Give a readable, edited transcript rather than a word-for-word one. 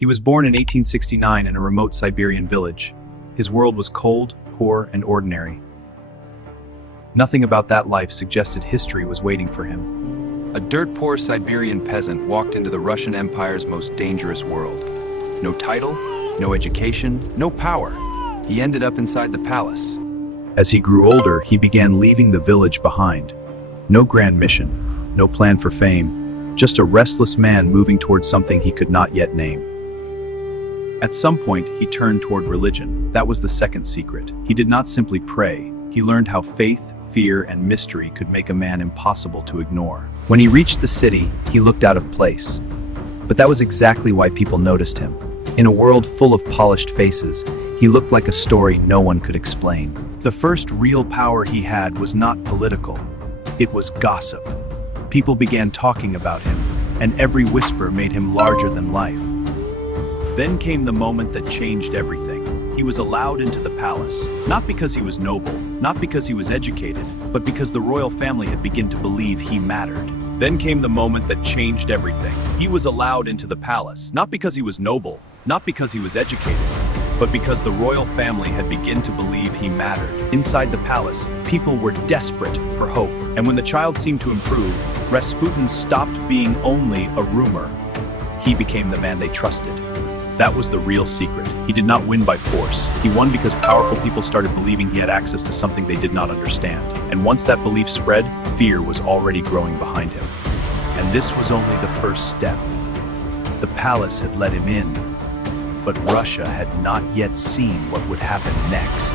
He was born in 1869 in a remote Siberian village. His world was cold, poor, and ordinary. Nothing about that life suggested history was waiting for him. A dirt-poor Siberian peasant walked into the Russian Empire's most dangerous world. No title, no education, no power. He ended up inside the palace. As he grew older, he began leaving the village behind. No grand mission, no plan for fame, just a restless man moving towards something he could not yet name. At some point, he turned toward religion. That was the second secret. He did not simply pray. He learned how faith, fear, and mystery could make a man impossible to ignore. When he reached the city, he looked out of place. But that was exactly why people noticed him. In a world full of polished faces, he looked like a story no one could explain. The first real power he had was not political. It was gossip. People began talking about him, and every whisper made him larger than life. Then came the moment that changed everything. He was allowed into the palace, not because he was noble, not because he was educated, but because the royal family had begun to believe he mattered. Then came the moment that changed everything. He was allowed into the palace, not because he was noble, not because he was educated, but because the royal family had begun to believe he mattered. Inside the palace, people were desperate for hope. And when the child seemed to improve, Rasputin stopped being only a rumor. He became the man they trusted. That was the real secret. He did not win by force. He won because powerful people started believing he had access to something they did not understand. And once that belief spread, fear was already growing behind him. And this was only the first step. The palace had let him in, but Russia had not yet seen what would happen next.